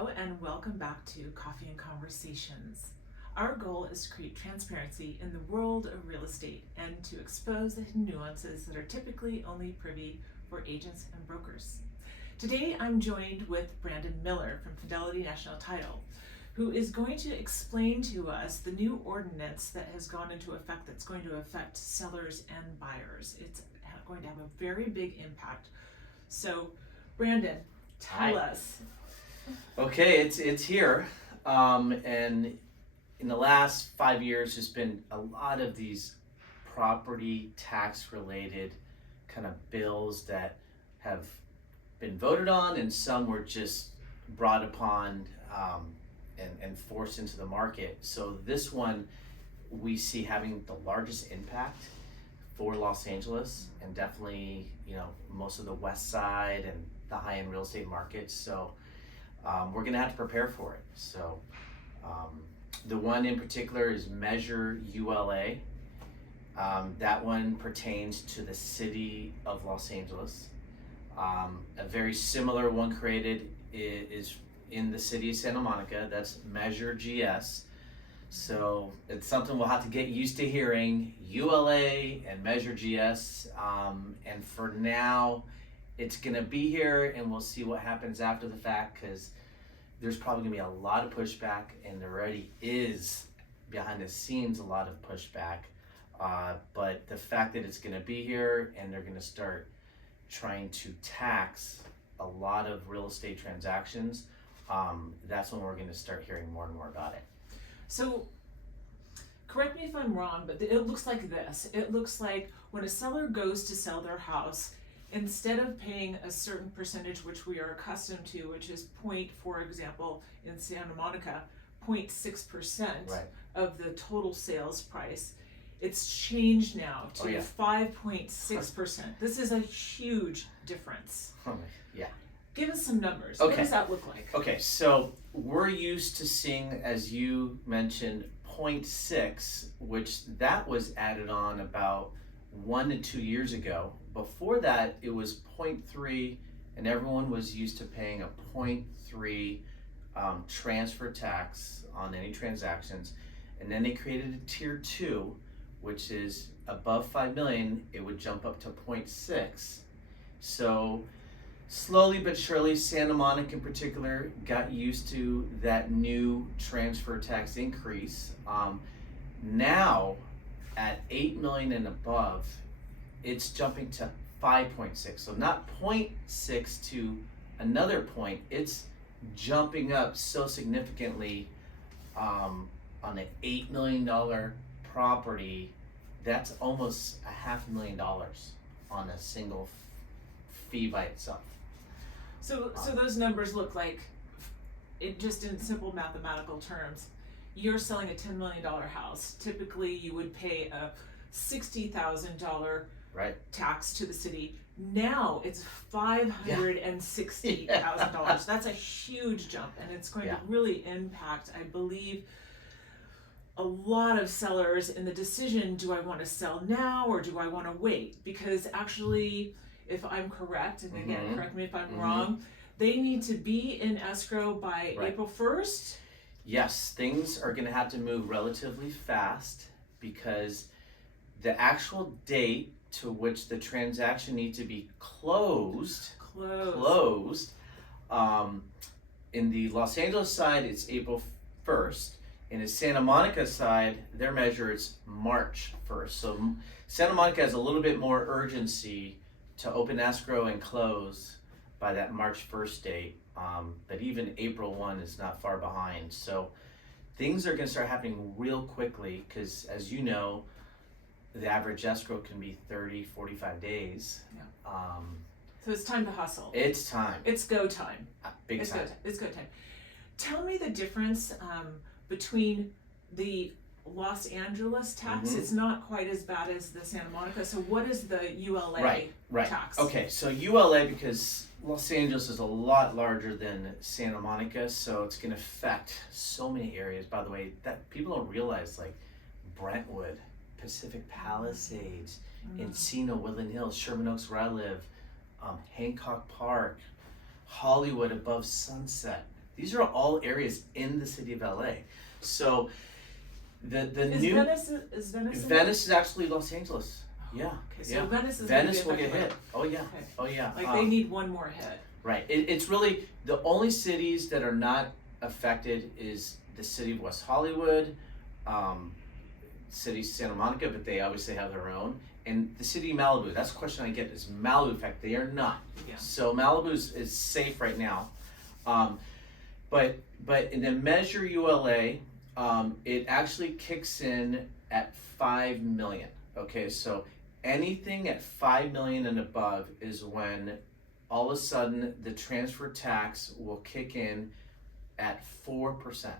Hello and welcome back to Coffee and Conversations. Our goal is to create transparency in the world of real estate and to expose the hidden nuances that are typically only privy for agents and brokers. Today I'm joined with Brandon Miller from Fidelity National Title, who is going to explain to us the new ordinance that has gone into effect that's going to affect sellers and buyers. It's going to have a very big impact. So, Brandon, tell us. Okay, it's here, and in the last 5 years, there's been a lot of these property tax related kind of bills that have been voted on, and some were just brought upon and forced into the market. So this one we see having the largest impact for Los Angeles, and definitely most of the West Side and the high-end real estate markets. So we're gonna have to prepare for it. So the one in particular is Measure ULA. That one pertains to the city of Los Angeles. A very similar one created is in the city of Santa Monica. That's Measure GS. So it's something we'll have to get used to hearing, ULA and Measure GS. And for now, it's gonna be here, and we'll see what happens after the fact, because there's probably gonna be a lot of pushback, and there already is behind the scenes a lot of pushback. But the fact that it's gonna be here and they're gonna start trying to tax a lot of real estate transactions, that's when we're gonna start hearing more and more about it. So, correct me if I'm wrong, but it looks like this. It looks like when a seller goes to sell their house, instead of paying a certain percentage, which we are accustomed to, which is for example, in Santa Monica, 0.6% Right. of the total sales price, it's changed now to 5.6%. This is a huge difference. Yeah. Give us some numbers. Okay. What does that look like? Okay, so we're used to seeing, as you mentioned, 0.6, which that was added on about 1 to 2 years ago. Before that, it was 0.3, and everyone was used to paying a 0.3 transfer tax on any transactions. And then they created a tier 2, which is above 5 million, it would jump up to 0.6. So slowly but surely, Santa Monica in particular got used to that new transfer tax increase. Now, at 8 million and above, it's jumping to 5.6. So not 0.6 to another point, it's jumping up so significantly on an $8 million property. That's almost $500,000 on a single fee by itself. So those numbers look like, just in simple mathematical terms, you're selling a $10 million house. Typically, you would pay a $60,000 tax to the city. Now it's $560,000. That's a huge jump, and it's going to really impact, I believe, a lot of sellers in the decision, do I want to sell now or do I want to wait? Because actually, if I'm correct, and again, correct me if I'm wrong, they need to be in escrow by April 1st? Yes, things are going to have to move relatively fast, because the actual date to which the transaction needs to be closed. In the Los Angeles side, it's April 1st. In the Santa Monica side, their measure is March 1st. So Santa Monica has a little bit more urgency to open escrow and close by that March 1st date. But even April 1 is not far behind. So things are going to start happening real quickly, because as you know, the average escrow can be 30, 45 days. So it's time to hustle. It's time. It's go time. Big time. It's go time. Tell me the difference between the Los Angeles tax. It's not quite as bad as the Santa Monica. So what is the ULA tax? Okay, so ULA, because Los Angeles is a lot larger than Santa Monica, so it's going to affect so many areas. By the way, that people don't realize, like Brentwood, Pacific Palisades, Encino, Woodland Hills, Sherman Oaks, where I live, Hancock Park, Hollywood above Sunset. These are all areas in the city of LA. So the Is new Venice? Venice is actually Los Angeles. Yeah. Okay, so yeah. Venice is Venice gonna will be get affected hit. Oh yeah. Okay. Oh yeah. Like they need one more hit. Right. It's really the only cities that are not affected is the city of West Hollywood, city of Santa Monica, but they obviously have their own. And the city of Malibu, that's a question I get, is Malibu affected? They are not. Yeah. So Malibu is safe right now. But in the Measure ULA, it actually kicks in at 5 million. Okay, so anything at 5 million and above is when all of a sudden the transfer tax will kick in at 4%.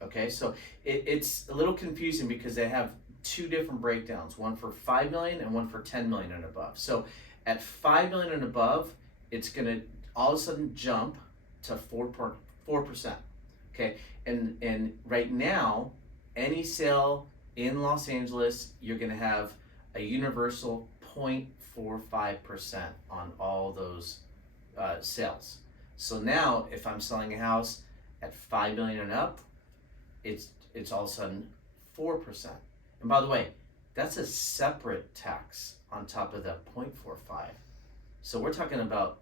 Okay, so it's a little confusing because they have two different breakdowns, one for 5 million and one for 10 million and above. So at 5 million and above, it's gonna all of a sudden jump to 4%. Okay, and right now, any sale in Los Angeles, you're gonna have a universal 0.45% on all those sales. So now, if I'm selling a house at 5 million and up, it's all of a sudden 4%. And by the way, that's a separate tax on top of the 0.45. So we're talking about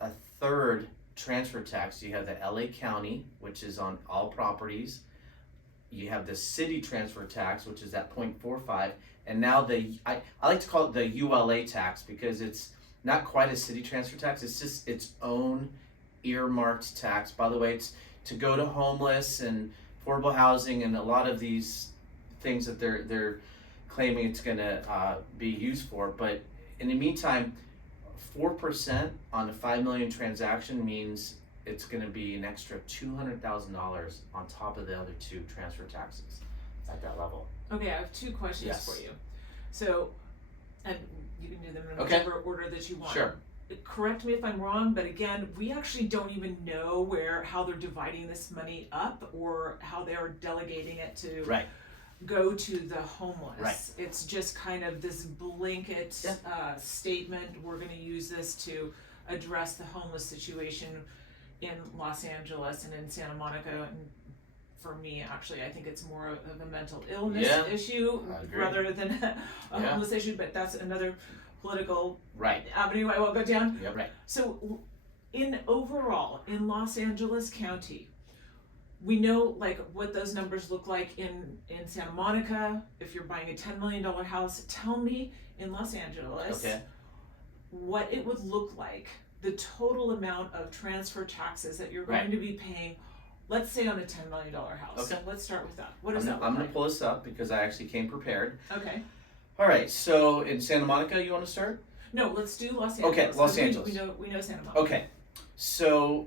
a third transfer tax. You have the LA County, which is on all properties. You have the city transfer tax, which is at 0.45. And now I like to call it the ULA tax because it's not quite a city transfer tax. It's just its own earmarked tax. By the way, it's to go to homeless and affordable housing and a lot of these things that they're claiming it's going to be used for. But in the meantime, 4% on a 5 million transaction means it's going to be an extra $200,000 on top of the other two transfer taxes at that level. Okay, I have two questions for you. So, and you can do them in Okay. whatever order that you want. Sure. Correct me if I'm wrong, but again, we actually don't even know how they're dividing this money up or how they're delegating it to Right. go to the homeless. Right. It's just kind of this blanket statement. We're going to use this to address the homeless situation in Los Angeles and in Santa Monica. And for me, actually, I think it's more of a mental illness issue rather than a homeless issue, but that's another political avenue I won't go down. Yeah, right. So in Los Angeles County, we know like what those numbers look like in Santa Monica. If you're buying a $10 million house, tell me in Los Angeles what it would look like, the total amount of transfer taxes that you're going to be paying, let's say on a $10 million house. Okay. Let's start with that. What does that look like? I'm going to pull this up because I actually came prepared. Okay. All right, so in Santa Monica, you want to start? No, let's do Los Angeles. Okay, Los Angeles. We know Santa Monica. Okay, so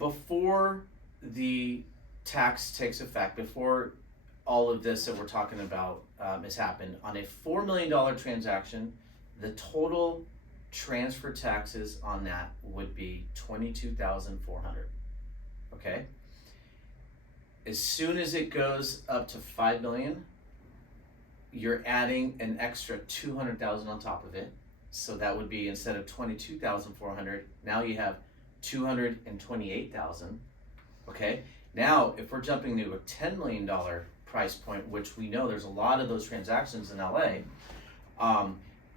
before the tax takes effect, before all of this that we're talking about has happened, on a $4 million transaction, the total transfer taxes on that would be $22,400. Okay? As soon as it goes up to 5 million, you're adding an extra 200,000 on top of it. So that would be, instead of 22,400, now you have 228,000. Okay? Now, if we're jumping to a $10 million price point, which we know there's a lot of those transactions in LA,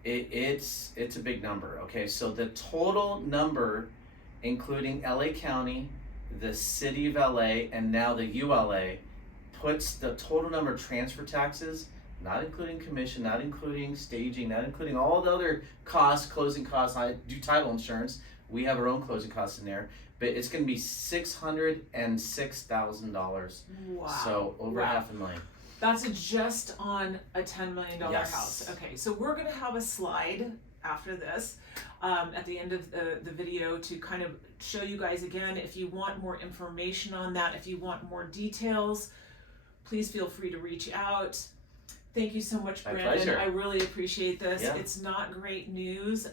it's a big number. Okay? So the total number, including LA County, the city of LA, and now the ULA, puts the total number of transfer taxes, not including commission, not including staging, not including all the other costs, closing costs. I do title insurance. We have our own closing costs in there, but it's going to be $606,000. Wow. So over $500,000. That's just on a $10 million Yes. house. Okay, so we're going to have a slide after this at the end of the video to kind of show you guys again. If you want more information on that, if you want more details, please feel free to reach out. Thank you so much, Brandon. My pleasure. I really appreciate this. Yeah. It's not great news,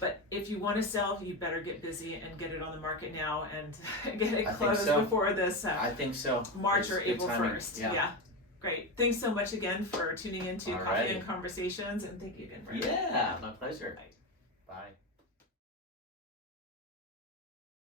but if you want to sell, you better get busy and get it on the market now and get it closed before this I think so. March or April timing. 1st. Yeah. Great. Thanks so much again for tuning into Coffee and Conversations, and thank you again, Brandon. Yeah, my pleasure. Bye. Bye.